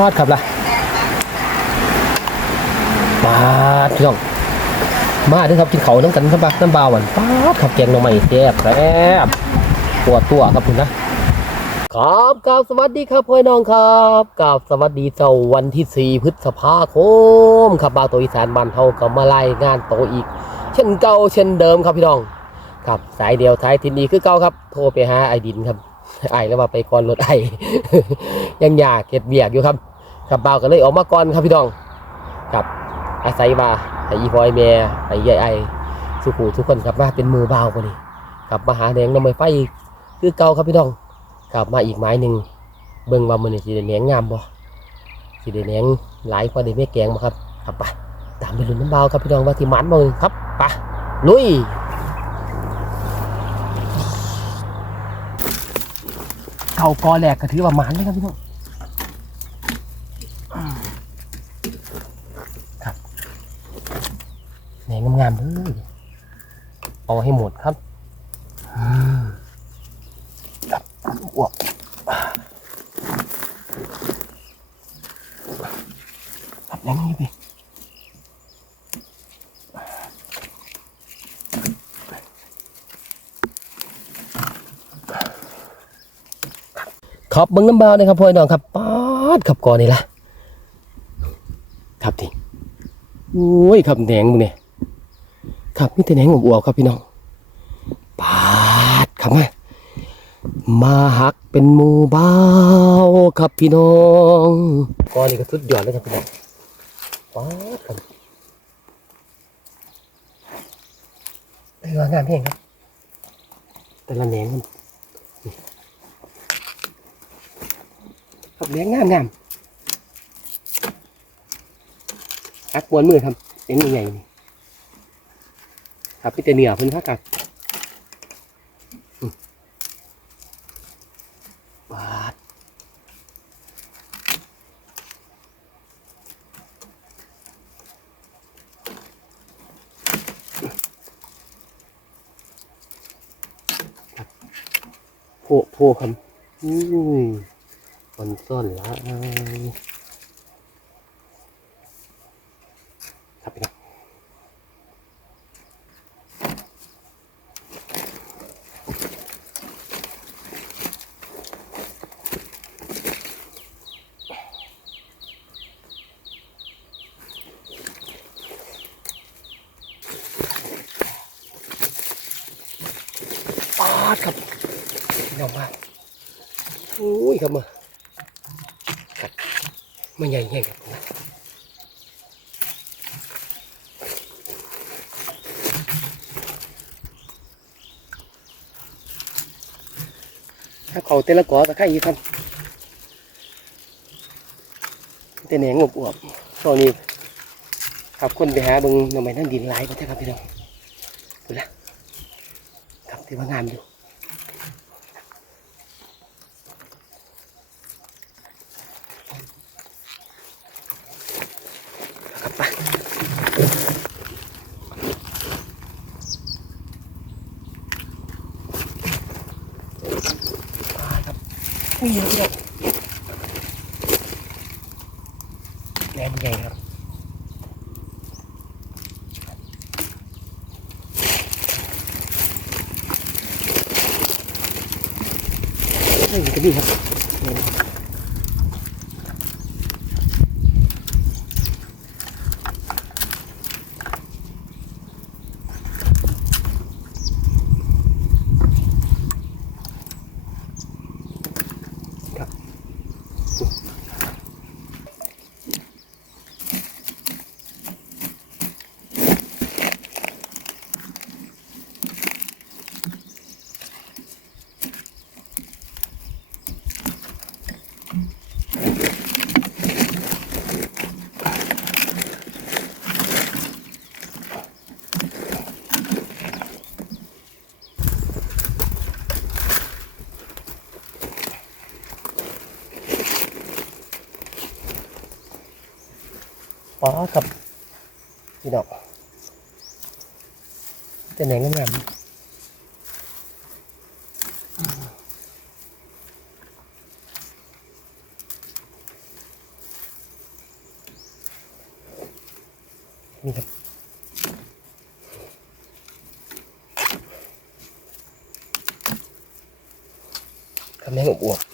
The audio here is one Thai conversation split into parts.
อดครับล่ะมาพี่น้องมาเด้วยครับกินเขาน้ำกันครับบักน้ำบาหวานป๊าดครับแกงหน่อไม้แซ่บแซ่บปวดตัวครับคุณนะครับกราบสวัสดีครับพ่อน้องครับกราบสวัสดีเจ้าวันที่ 4 พฤษภาคมครับบาวตัวอีสานบ้านเฮาก็มารายงานโตวอีก เช่นเก่าเช่นเดิมครับพี่น้อง ครับสายเดียวสายทินนี้คือเก่าครับ โทรไปหาไอดินครับ ไอแล้วว่าไปก่อนรถไอยังอยากเก็บเบียกอยู่ครับครับเบาก็เลยออกมาก่อนครับพี่น้องครับอาศัยว่าไอ้อีพอยแม่ไอ้ใหญ่ไอสุขูทุกคนครับมาเป็นมือเบาคนนี้ครับมาหาแดงน้ำไม้ไฟคือเก่าครับพี่น้องครับมาอีกไม้หนึ่งเบิ่งว่ามันนี่สิได้แหนงงามบ่สิได้แหนงหลายกว่าได้แม่แกงบ่ครับครับไปตามไปลุ้นน้ำเบาครับพี่น้องว่าที่มันบ่ครับไปลุย เข่ากอแหลกก็ถือว่าหมานเลยครับพี่น้องครับแหนงงามๆเลยเอาให้หมดครับอืมครับอ้วกครับแหนงนี่พี่ ครับเบิ้งน้ำบาวเลยครับพ่อน้องครับป๊าดขับก่อนนี่ละครับทีโอ้ยครับแหนงมึงเนี่ยครับมีแต่แหนงอวบๆครับพี่น้องปาดครับมามาหักเป็นหมูเบาครับพี่น้องกอนนี่ก็สุดยอดเลยครับพี่น้องปาดครับเอองามเพียงครับ แต่ละแหนงมัน ครับเลี้ยงงามงามอักมวนมือทำเลี้ยงใหญ่นี่ครับพี่แต่เนือเพิ่นพักกันบาดครับโพโพคำอืม คนส้นละครับพี่น้องปาดครับพี่น้องมาโอ้ยครับมา ไม่ใหญ่ใหญ่ครับผมถ้าเขาเตละกอตะไคร้ยี่ครับแต่แหนงอบอวบตอนนี้ขับคนไปหาเบิงหน่อไม้นั่นดินไหลายก็ใช่ครับพี่น้องดูละครับถือว่างามอยู่ ครับ ไปครับนี่เยอะเลยแหลมใหญ่ครับนี่ก็ดีครับ ครับพี่น้อกแต่ไหนงามนี่ครับทำให้อบอวบ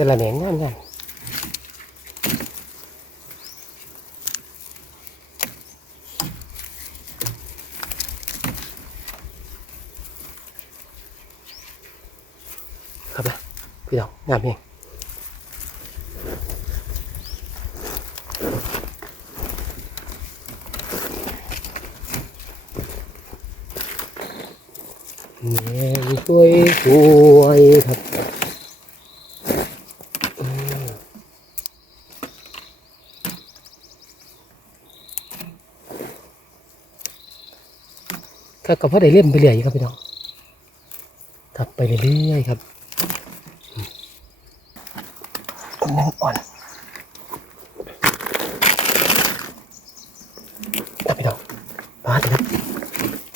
แต่ละแหนงงามงามครับนะพี่น้องงามเองเนี่ยสวยสวยครับ ก็ก็พอได้เล่นไปเรื่อยครับพี่น้องทับไปเรื่อยๆครับอ่อนครับพี่น้องมาเถอะครับ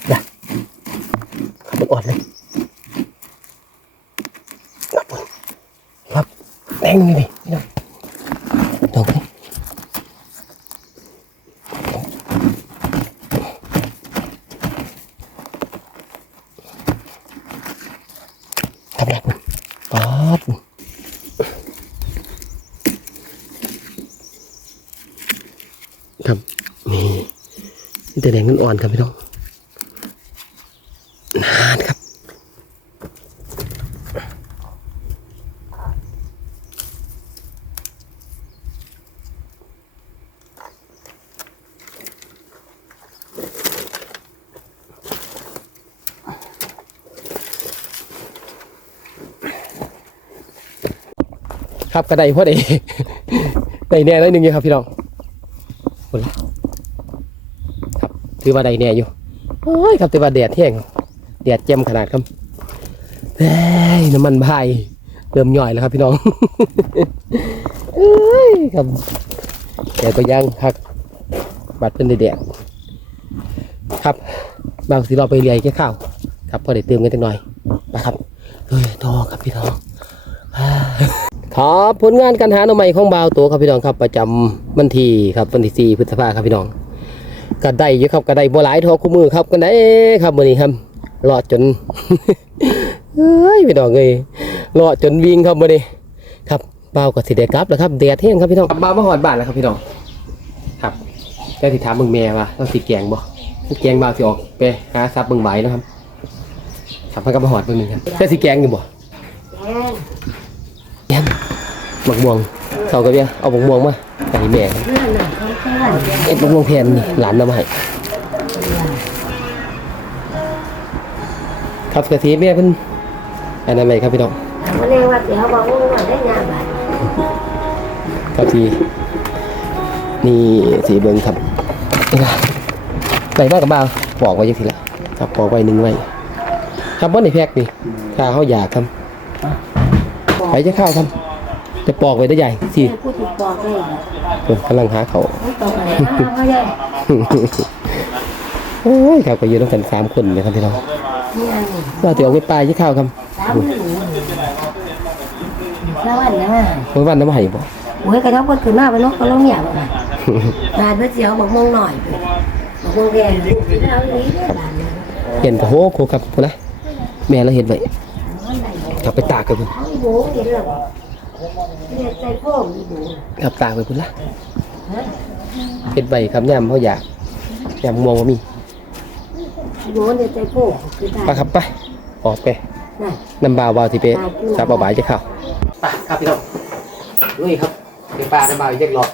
อย่าครับมันอ่อนเลยครับผมครับแดงนี่ดิพี่น้องดอกนี้ ทำแรกมันป๊าบครับ นี่นี่ แต่แดงมันอ่อนครับพี่น้องนานครับ ครับกระได้พอดีได้แน่ได้หนึ่งอยู่ครับพี่น้องหมดแล้ว ถือว่าได้แน่อยู่โอ้ยครับถือว่าแดดแห้งแดดเจ็มขนาดครับเฮ้ยน้ำมันพายเริ่มย่อยแล้วครับพี่น้องเอ้ยครับแต่ก็ยังคักบัดเป็นแดดครับบางสิเราไปเรียนแค่ข้าวครับพอได้เติมกันจังหน่อยนะครับเฮ้ยทอครับพี่น้องครับผลงานการหาหน่อไม้ของบ่าวตัวครับพี่น้องครับ ประจำวันที่ครับวันที่สี่พฤษภาครับพี่น้อง ก็ได้อยู่ครับก็ได้บ่หลายเทอคู่มือครับกันได้ครับมื้อนี้ครับรอดจนเอ้ยพี่น้องเอ้ยรอดจนวิ่งครับมื้อนี้ครับบ่าวก็สิได้กลับแล้วครับแดดแห้งครับพี่น้องบ่าวมาฮอดบ้านแล้วครับพี่น้องครับแค่สิถามมึงแม่ว่าต้องสิแกงบ่แกงบ่าวสิออกไปหาซับเบิ่งไหวเนาะครับครับเพิ่นก็มาฮอดเบิ่งหนึงครับแค่สิแกงอยู่บ่ยันบักม่วงเขาก็เบี้ยเอาบักม่วงมา ไก่แม่ครับเอ็ดบักม่วงแพนนี่หลานนำมาให้ครับกะทิแม่เพิ่นอันนั้นอะไรครับพี่น้องวันนี้ว่าเดี๋ยวบอกว่าได้งานบ่ายครับทีนี่สีเบิงครับนี่ครับใส่มากกับบ่าวปอกไว้ยังทีละครับปอกไว้หนึ่งไว้ครับว่าในแพ็กนี่ถ้าเขาอยากครับไปจะเข้าครับ จะปอกไว้ได้ใหญ่สิพูดถึงบอกเลยเพิ่นกำลังหาเขา ไม่ตรงไหนก็ยังโอ้ยครับก็อยู่ต้องกันสามคนนะครับพี่น้องนี่อันนี้เราจะเอาไว้ปลายที่ข้าวครับสามหนึ่งแล้ววันนะไว้วันน้ำไห้บ่ โอ้ยกระทบคนขึ้นมาไปนกก็ลงเนี่ยบ่ไงงานเพื่อเสียวบอกมงหน่อยบอกมงแดงแล้วนี้เนี่ยบ้านเนี่ยเห็นกระโหโคครับพุ่นนะแม่เราเห็นไว้กลับไปตากกันพุ่น เอาอีโบเห็นหรอ เนี่ยใจพ่ออีโบกลับตากไปพุ่นละเห็นไว้ครับย่ำเขาอยากย่ำมองว่ามีอีโบเนี่ยใจพ่อคือไปครับไปออกไปนั่นน้ำบาวบาวที่เป๊ะซับเอาบายจะเข้าไปครับพี่น้องลุยครับไปปลาน้ำบาวอีกจักรอบ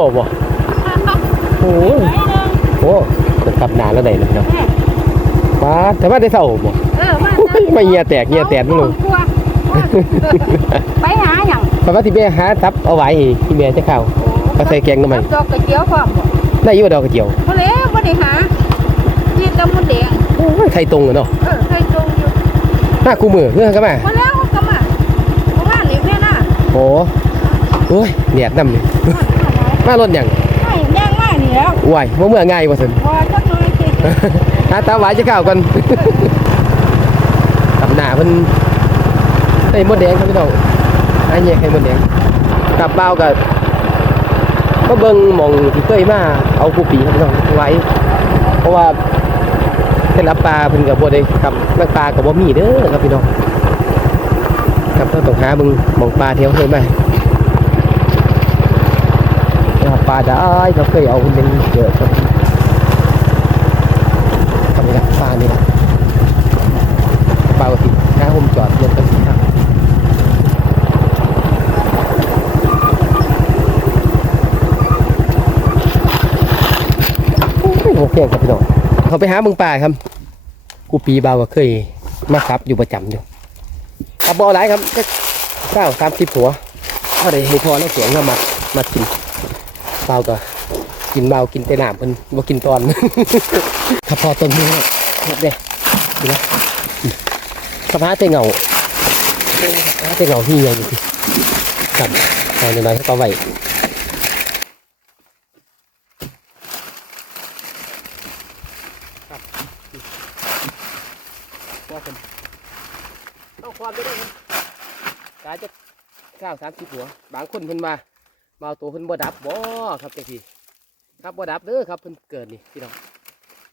านเขาหลบบ่โอ้ยโอ้เป็นขับนานแล้วไหนนะพี่น้องป้าดแต่ว่าได้เศร้าบ่เออมาไม่เงียแตกเงียแตกไม่รู้ไปหาหยังเพราะว่าที่แม่หาทับเอาไว้ให้ที่แม่จะเข้าก็ใส่แกงน้ำมันดอกกระเจียวพร้อมบ่ได้อยู่ว่าดอกกระเจียวบ่แล้วบ่ได้หายีตะมุนแดงโอ้ยไข่ตรงอะเนาะเออใครตรงอยู่หน้าคู่มือเพื่อนก็มาบ่แล้วเขาก็มาเพราะว่านี่แน่น่ะโอ้โอ้ยแดดน้ำนี่ มารถหยังไม่แย่งมานี่แล้วไหวบ่เมื่อง่ายว่าซั่นพอจักหน่อยสิหาตาหวายจะเข้ากันกับหน้าเพิ่นไอ้มดแดงครับพี่น้องหาแยกให้มดแดงกับเบ้ากับก็เบิ่งหมองที่เคยมาเอากูปีครับพี่น้องไว้เพราะว่าเส้นรับปลาเพิ่นก็บ่ได้กับนักปลาก็บ่มีเด้อครับพี่น้องครับเราต้องหาเบิ่งหมองปลาเที่ยวเคยมาเอาปลาได้เราเคยเอาเป็นเยอะครับทำนี่ละปลานี่ละปลาก็สิหาผมจอดรถกันสิครับโอเคครับพี่น้องเขาไปหาเบิ่งปลาครับ กูปีเบาก็เคยมาครับอยู่ประจำอยู่ปลาบอหลายครับเก้าสามสิบหัวก็ได้ให้พอแล้วเสียงก็มามากิน เบาก็กินเบากินแต่น้ำเพิ่นบ่กินตอน ถ้าพอต้นนี้ครับเด้ดูนะสภาพแต่เงาสภาพแต่เงาที่ยังอยู่ครับเอาหน่อยๆก็ไว้ว่าเป็นต้องความไปด้วยครับกาจะเก้าสามสิบหัว บางคนเพิ่นมา มาเอาตัวเพิ่นบ่ดับบ่ครับจังซี่ครับบ่ดับเด้อครับเพิ่นเกิดนี่พี่น้อง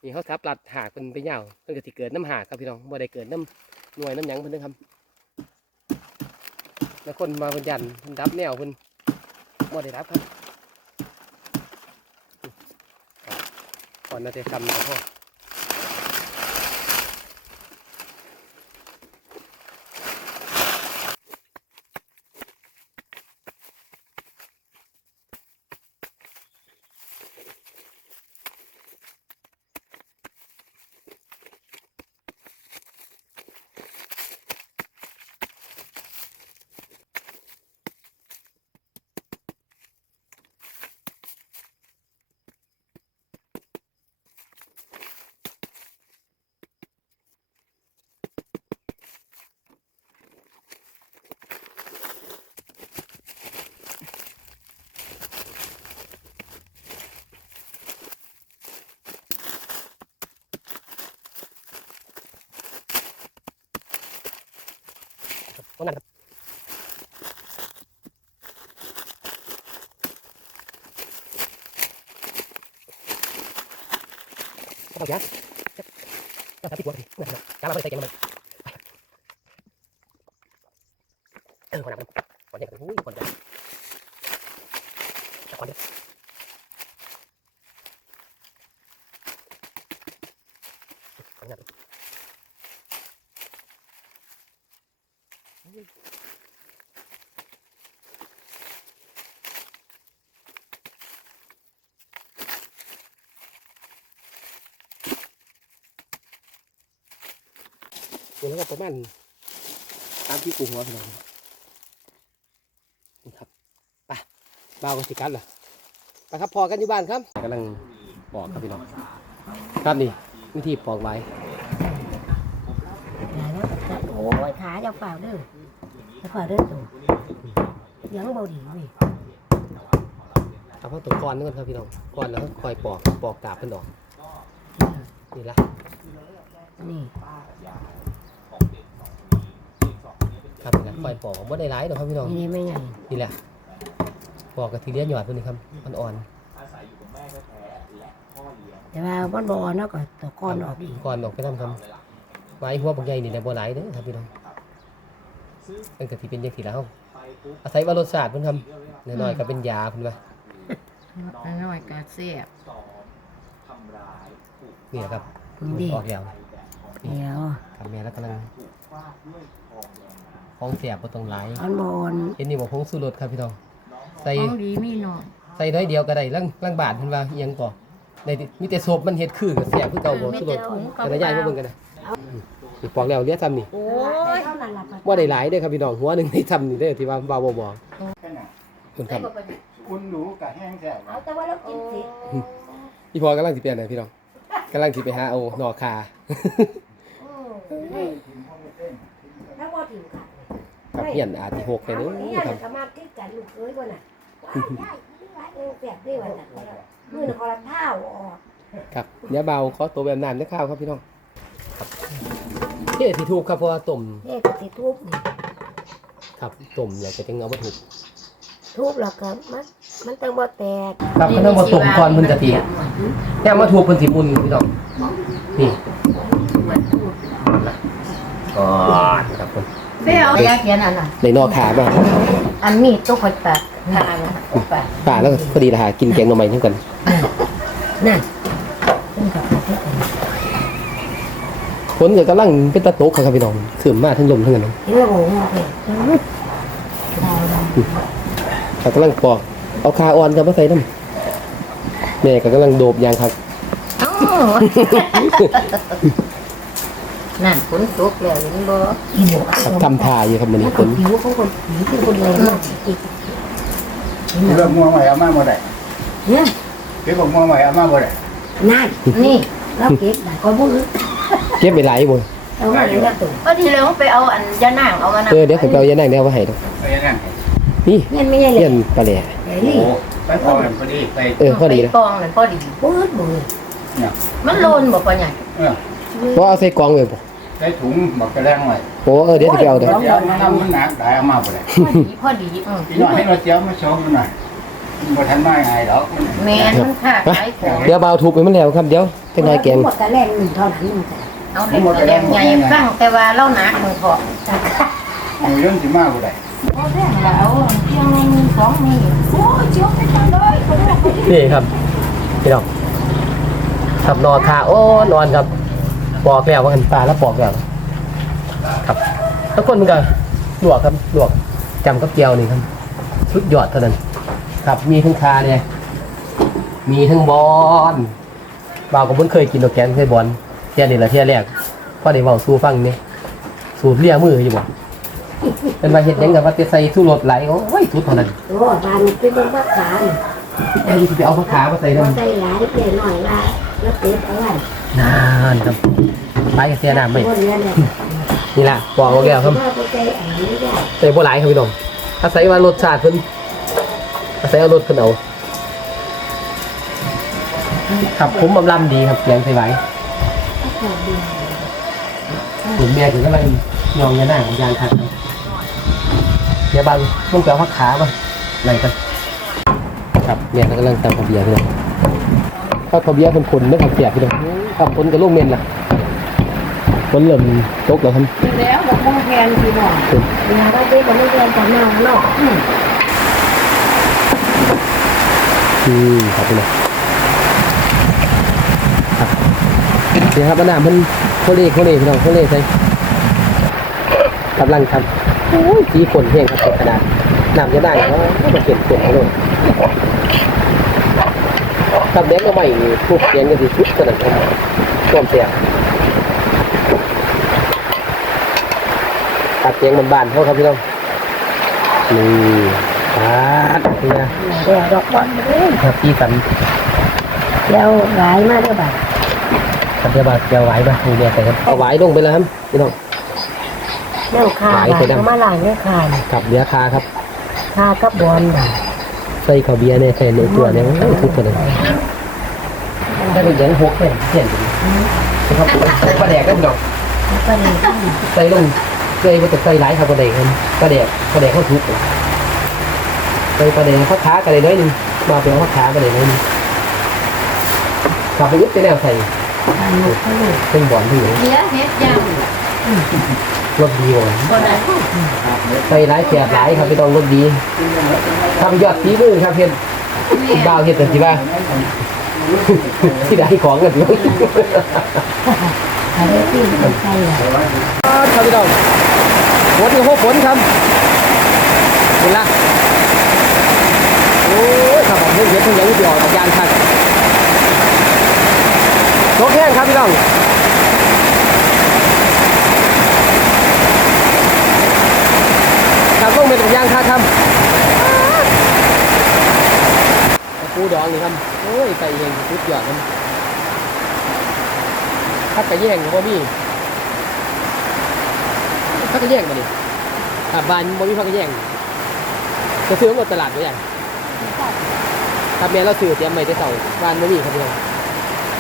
นี่เขาทับหลัดหากเพิ่นไปยาวเพิ่นก็สิเกิดน้ำหากครับพี่น้องบ่ได้เกิดน้ำหน่วยน้ำหยังเพิ่นเด้อครับแล้วคนมาเพิ่นยันเพิ่นดับแนวเพิ่นบ่ได้ดับครับก่อนน่าจะทำกับพ่อ ตรงนั้นครับเอาจ้ะจ้ะครับพี่หัวพี่นะครับจ้าเราไปใส่แกงมันเออคนนั้นคนนี้โอ้ยคนเดียวคนเดียวคนนั้น เดี๋ยวเราก็ประมาณตามที่กูหัวพี่น้องนี่ครับไปบ่าวกับสิกัดล่ะไปครับพอกันอยู่บ้านครับกำลังปอกครับพี่น้องครับนี่วิธีปอกไว้โอ้ยขาจะเปล่าเด้อจะเปล่าเด้อตัวยังเบาดีเว้ยเอาพวกตัวก้อนนึงก่อนครับพี่น้องก้อนแล้วก็คอยปอกปอกกาบเพิ่นออกนี่ละนี่ ครับนี่ละคอยปอกบ่ได้หลายดอกครับพี่น้องนี่ไม่ไงนี่แหละปอกกระทีเลี้ยนหยอดเพิ่นนี่ครับอ่อนแต่ว่าบ้านบอเนาะก็ตัวก้อนออกดีๆก้อนออกไปทำคำไว้หัวบักใหญ่นี่แหละบ่หลายเด้อครับพี่น้องเป็นกะทิเป็นจังซี่แล้วอาศัยว่ารสชาติเพิ่นครับน้อยๆก็เป็นยาเพิ่นว่าน้อยก็เสียบนี่แหละครับนี่ดิออกแล้วเดี๋ยวครับแม่แล้วกำลัง ของเสียบบ่ต้องหลายบ้านบอลเห็นนี่บ่ผงสูรสครับพี่น้อง ใส่ของดีมีน้อยใส่ส่น้อยเดียวก็ได้ลังลังบาทเพิ่นว่าอิหยังก่อได้ติมีแต่ศพมันเฮ็ดคือกับแซ่บคือเก่าบ่สุดแต่ละยายมาเบิ่งกันนะนี่ปอกแล้วเหลือซ้ำนี่โอ้ยเท่านั้นล่ะบ่ได้หลายเด้อครับพี่น้องหัวหนึงได้ซ้ำนี่เด้อที่ว่าบ่าวบ่บอกแค่นั้นเพิ่นครับอุ่นหนูกับแห้งแซ่บเอาแต่ว่าเรากินสิพี่พอกำลังสิไปไหนพี่น้องกำลังสิไปหาเอาหนอคาถ้าบ่ถึงค่ะ กับเฮียนอาทิหกแค่นี้นี่ครับ ก็มาคิดกันลูกเอ้ยบ่น่ะว้ายยายเออแซ่บด้วยว่าแต่มือคอละเท้าออกครับเดี๋ยวเบาขอตัวแบบนั้นนะข้าวครับพี่น้องครับเฮ็ดที่ถูกครับเพราะว่าต้มเอ๊ะก็สิทุบนี่ครับต้มแล้วก็จังเอามาถูกทุบแล้วก็มันมันต้องบ่แตกครับมันต้องมาต้มก่อนเพิ่นจะตีเนี่ยมาถูกเพิ่นสิมุนพี่น้องนี่ก่อนครับผม เสียวอยากเขียนอันน่ะในนอขาบ้างอันมีตัวคอยตัดทานไปป่าแล้วก็พอดีละหากินแกงหน่อไม้เท่ากันนั่นฝนก็กำลังเป็นตะโตกครับพี่น้องขึ้นมาทั้งลมทั้งนั้นเห็นแล้วโอ้โหเฮ้ยเขากำลังปอกเอาคาอ่อนกับมาใส่น้ำแม่ก็กำลังโดบยางครับอ้าว นั่นฝนตกแล้วเห็นบ่กินหมดครับทำทาอยู่ครับมันแล้นี้วฝก็นผิวของคนผิวที่คนเลยมากอีกเรื่องมัวใหม่เอามาบ่ได้เนี่ยเก็บบอกมัวใหม่เอามาบ่ได้นั่นนี่เราเก็บได้ก็บ่รู้เก็บไปหลายบ่เอาไว้ในตัวพอดีแล้วไปเอาอันยานางเอามานะเออเดี๋ยวผมไปเอายานั่งแนวมาให้ดอกไปยังไงนี่เงี้ยไม่ใช่เลเลี้ยยนปลาแหล่เดี๋ยวโอ้นี่ไปพอกันพอดีไปเออพอดีไปนะกองนั่นพอดีปื๊ดบ่มันโลนบ่ปะใหญ่เออเพราะเอาใส่กล่องเลยบ่ ใส่ถุงบักกระแรงไว้โอ้เออเดี๋ยวสิไปเอาเด้อเดี๋ยวมันน้ำมันหนักได้เอามาบ่ได้พอดีพอดีอืมพี่น้อยให้เราเจียวมาชมกันหน่อยมันบ่ทันมาไงดอกแม่นมันขาดขายของเดี๋ยวเบาถูกไปมันแล้วครับเดี๋ยวจังไดแกงหมดกระแลงหนึ่งเท่านั้นนึงแต่เอาเด็กแดงใหญ่ฟังแต่ว่าเล่าหนักมือพอเอาเรื่องสิมาบ่ได้เอาแท่งแล้วเพียงในมือสองนี่โอ้ยเจียวไปจังเลยคนแรกคนที่นี่ครับพี่น้องครับนอนคาโอ้นอนครับ ปอกแล้วว่ากันปลาแล้วปอกแล้วครับทุกคนมันก็ลวกครับลวกจำกับเจียวนี่ครับสุดยอดเท่านั้น ครับมีทั้งคาเนี่ยมีทั้งบอลบ่าวกับบุญเคยกินดอกแกงเคยบอลเที่ยนี่แหละเที่ยแรกพอได้เว้าสู้ฟังนี่สูตรเลี้ยมืออยู่บ่เป็นว่าเฮ็ดหยังกับว่าจะใส่สู้รถไหลโอ้ยสุดเท่านั้นโอ้บานเป็นต้นมะขามไอ้ที่ไปเอาผักขามาใส่เราน้ำใส่หลายเปลี่ยนหน่อยละแล้วเก็บเอาไว้ นานครับไปกับเสียน้ำไหมคนนี้เนี่ยนี่แหละปอกเอาแล้วครับว่าไปใจอันนี้ได้แต่บ่หลายครับพี่น้องอาศัยว่ารสชาติเพิ่นอาศัยเอารสเพิ่นเอาครับผมบำลำดีครับแกงใส่ไหวผมเมียถึงก็เลยยองยาหน้าของยางคัดครับเดี๋ยวบางต้องไปเอาผักขามาไหนกันครับเมียก็กำลังตำข้าวเบียร์พี่น้อ งข้าวเบียร์เป็นผลไม่ขับเสียพี่น้องครับผลกับลูกเมนล่ะผลเริ่มตกแล้วครับแล้วบอกมองแทนพี่น้องเวลาเราเด็กก็ไม่เรียนแต่นอกนอกอืมครับพี่น้องเดี๋ยวครับอันน้ำมันโคเล่โคเล่พี่น้องโคเล่ใส่กำลังทำโอ้ยสีฝนแห้งครับกระดาษน้ำจะได้เขาจะเปลี่ยนเปลี่ยนเลย ทำแดงก็ไม่ทุกเสียงก็ดีชุดขนาดนั้นร่วมเสียงตัดเสียงบานๆเขาครับพี่น้องนี่ตัดนี่นะเดี๋ยวดอกบอลเลยครับพี่สันเดี๋ยวหลายมากเลยบ่าครับเดี๋ยวบาเดี๋ยวไหวบ้างมีเนี่ยใส่ครับเอาไหวลงไปแล้วครับพี่น้องเรื่องคาเขามาล้างเรื่องคาครับเบียร์คาครับคากับบอลบ่าใส่ข้าวเบียร์เนี่ยใส่ในตัวเนี่ยโอ้ยทุกคนเลย ได้เป็นยังหกเนี่ยเห็นนะครับใส่ปลาแดกก็พี่น้องก็เลยใส่ลงใส่ว่าจะใส่หลายครับปลาแดกครับปลาแดกปลาแดกเขาทุกใส่ปลาแดกเขาขากันเลยน้อยนึงมาเป็นเขาขากันเลยน้อยนึงขับไปยึดไปแนวใส่เป็นบอลที่อยู่เลี้ยเฮ็ดยังรถดีกว่าบ่ได้ใส่หลายแสบหลายครับพี่น้องรถดีทำยอดฝีมือครับเพียนบ่าวเห็ดแต่สิว่า ที่ได้ของกันอยู่อะไรที่มันใส่ละครับพี่น้องฝนกับพวกฝนครับเห็นละโอ้ยครับผมเพิ่งเห็นเดี๋ยวออกยางคันโชกแห้งครับพี่น้องครับต้องเป็นออกยางคันครับ ปูดองนี่ครับโอ้ยไก่เองสุดยอดครับพักกระแย่งครับพี่พักกระแย่งมาดิอ่าบ้านบ่มีพักกระแย่งจะซื้อหมดตลาดไว้ยังครับแม่เราซื้อเตรียมไว้ที่เสาบ้านไม่มีครับพี่น้อง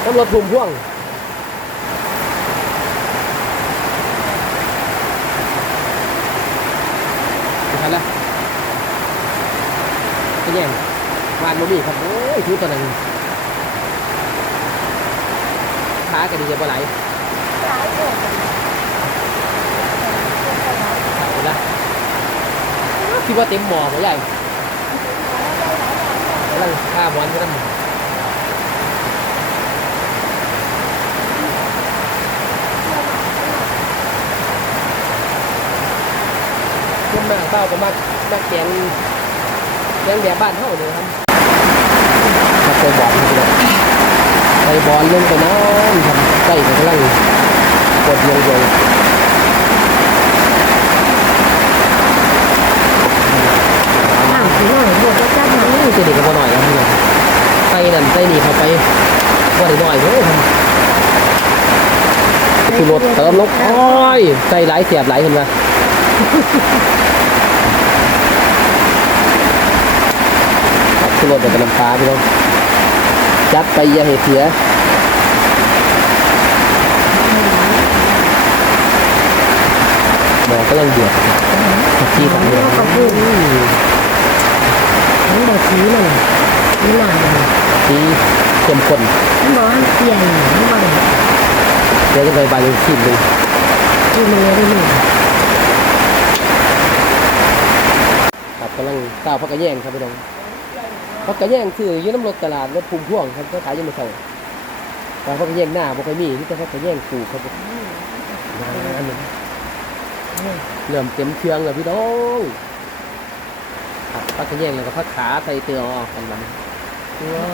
ต้องรถภูมิพ่วงทันแล้วก็แย่ง บ้านไม่มีครับโอ้ยทุกตอนนั้นขากันดีจะบ่ไหลขาไปละคิดว่าเต็มหมอไหมใหญ่กำลังฆ่าบอลก็ต้องคนมาเต้าก็มามาแกงแกงแบบบ้านเท่าเลยครับ มาไปบอลครับไปบอลลงไปน้ำครับใกล้กับกำลังกดยงยงน้ำสีหน่อยบวกก็จ้าหน่อยนี่จะด็กกันหน่อยครับพี่น้องใส่นั่นใส่นี่เข้าไปว่าได้หน่อยเลยครับคือรถเติมลงโอ้ยใส่หลายเสียบหลายเห็นไหมคือรถเดี๋ยวเป็นน้ำปลาพี่น้อง จัดไปอย่าให้เสียหมอก็ยังเดือดที่ทำเนี่ยขอบคุณทั้งหมดสีเลยนี่หนาเลยที่เข้มข้นทั้งบอกว่าเปลี่ยนทั้งบอกเดี๋ยวจะไปบายชิ้นหนึ่งที่มือได้หนึ่งครับกำลังก้าวพักกระแยงครับพี่น้อง พักกระแยงคืออยืนน้ำรถตลาดรถภูมิพ่วงครับก็ขายยังไม่เท่าแต่พักกระแยงหน้าบ่ค่อยมีนี่แต่พักกระแยงสูบครับผมอันนี้เริ่มเต็มเครื่องแล้วพี่น้องครับพักกระแยงแล้วก็พักขาใส่เตือออกกันบัดน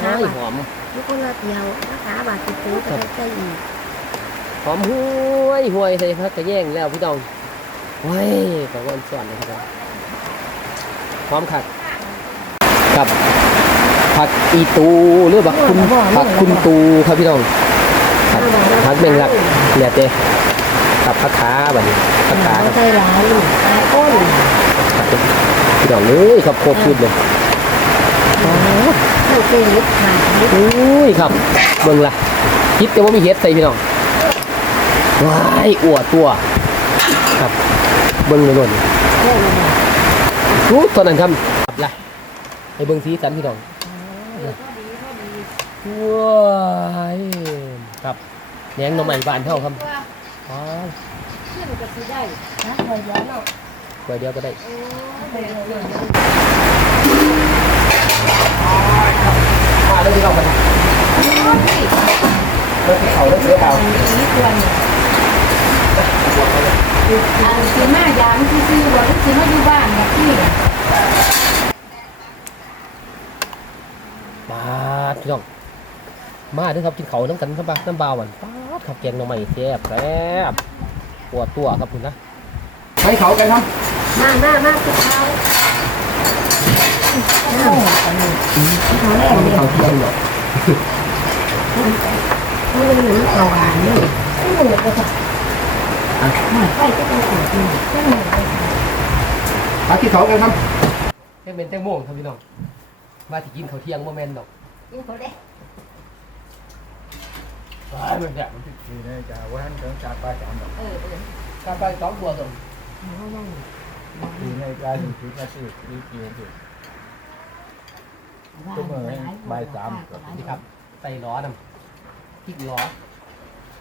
ว้ายหอมทุกคนละเดียวนะคะบาทติดซื้อไปใกล้อีกหอมห้วยห้วยใส่พักกระแยงแล้วพี่น้องว้ายขอบคุณสอนเลยครับหอมขัดกับ ผักอีตูหรือบักคุณผักคุณตูครับพี่น้องครับผักเมงลักเนี่ยเต้กับผักขาแบัดนี้ผักขาขาครับใจร้ายตายก้นพี่น้องเลยครับครบชุดเลยทั้งเกล็ดขาดอุ้ยครับเบิ่งละคิดแต่ว่ามีเห็ดใส่พี่น้องว้ายอวดตัว ครับเบิ่งเลยโน่นรู้ตอนนั้นครับครับละให้เบิ่งสีสันพี่น้อง ว้ายครับแหนงหน่อไม้บานเท่าครับอ๋อขึ้นก็สิได้นะเดี๋ยวเนาไว้เดียวก็ได้มาเลยพี่น้องมาเลิกเขาเลิกเสือเขานี่ควรอันสิมายามซื่อๆบ่หรือสิมาอยู่บ้านแบบนี้มา พี่น้อง มาเด้อครับกินเขาวน้ำกันครับบ้าน้ำเบาหวานป๊าดครับแกงหน่อไม้แซ่บแซ่บปวดตัวครับคุณนะให้เขากันครับมามามาสุดท้ายเขาแรกเนี่ยเขาเที่ยงหรอกเขาเลยเหมือนเขาหวานเนี่ยไม่เหมือนกันจ้ะไปก็ต้องขอกินไม่เหมือนกันหาที่เขากันครับแค่เป็นแตงโมครับพี่น้องมาที่กินเขาวเที่ยงโมเมนต์ดอก กินเขาได้ว้ายมันแบบนี่นะจะว่าให้ถึงจากปลายสามดอกเออเออการไปสองบัวสมเขาได้นี่ในปลายหนึ่งจุดนาทีนี่กี่นาทีนี่ครับ ใส่ล้อนำพริกล้อ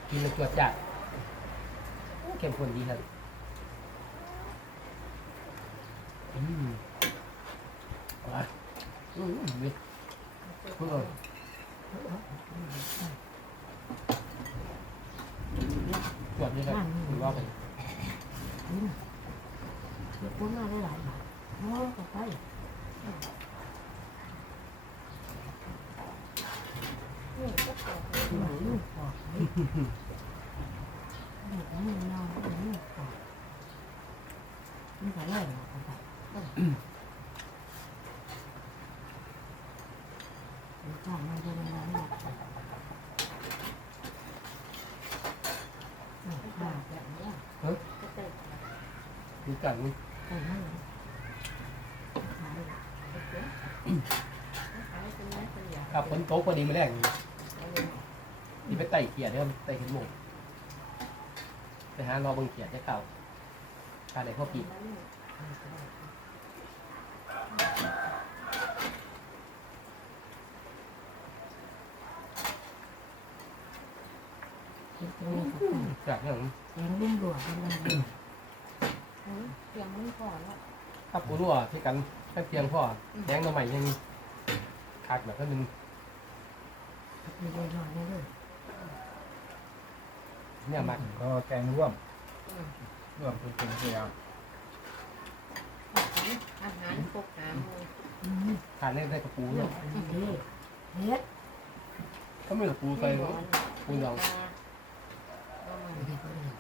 กินแล้วจวดจัดเข้มข้นดีครับอืมว้ายอืม นี่เพิ่งเอาจวดนี่ครับถือว่าไปปุ้นมาได้หลายบาทโอ้ก็ไปหนูลูกปอกเด็กนี่นอนเด็กนี่ปอกนี่ก็เลยออกไปจ้างมันจะมาล้างหลับค่ะแบบนี้ มี กันไปนั่งขายหลักครับฝนตกพอดีมาแรงนี่ไปไต่เขียดเด้อไต่เห็นหมูไปหารอเบิ่งเขียดจะเก่าทานไหนพ่อปีเห็นตรงนี้ก็จากนั้นแกงรุ่มรัวกันเลย เสียงมันพอแล้วครับปูรั่วที่กันแค่เพียงพ่อแดงหน่อใหม่ยังขาดแบบก็นึงมีเยอะหน่อยเลยเนี่ยมักก็แกงร่วมร่วมเป็นเป็นเสียงอาหารพวกหาหมูอืมขาดได้ได้กระปูเลือเนาะดอันนี้เฮ็ดก็ไม่กระปูใส่ปูดองอันนี้ก็เลย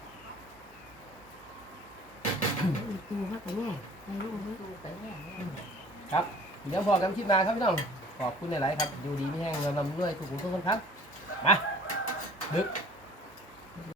อีตูว่าไปแน่ไม่รู้ไหมดูไปเนี่ยครับเดี๋ยวพอกันคลิปมาครับพี่น้องขอบคุณหลายๆครับ อยู่ดีไม่แห้งเราลำด้วยทุกคนทุกคนครับมาดึก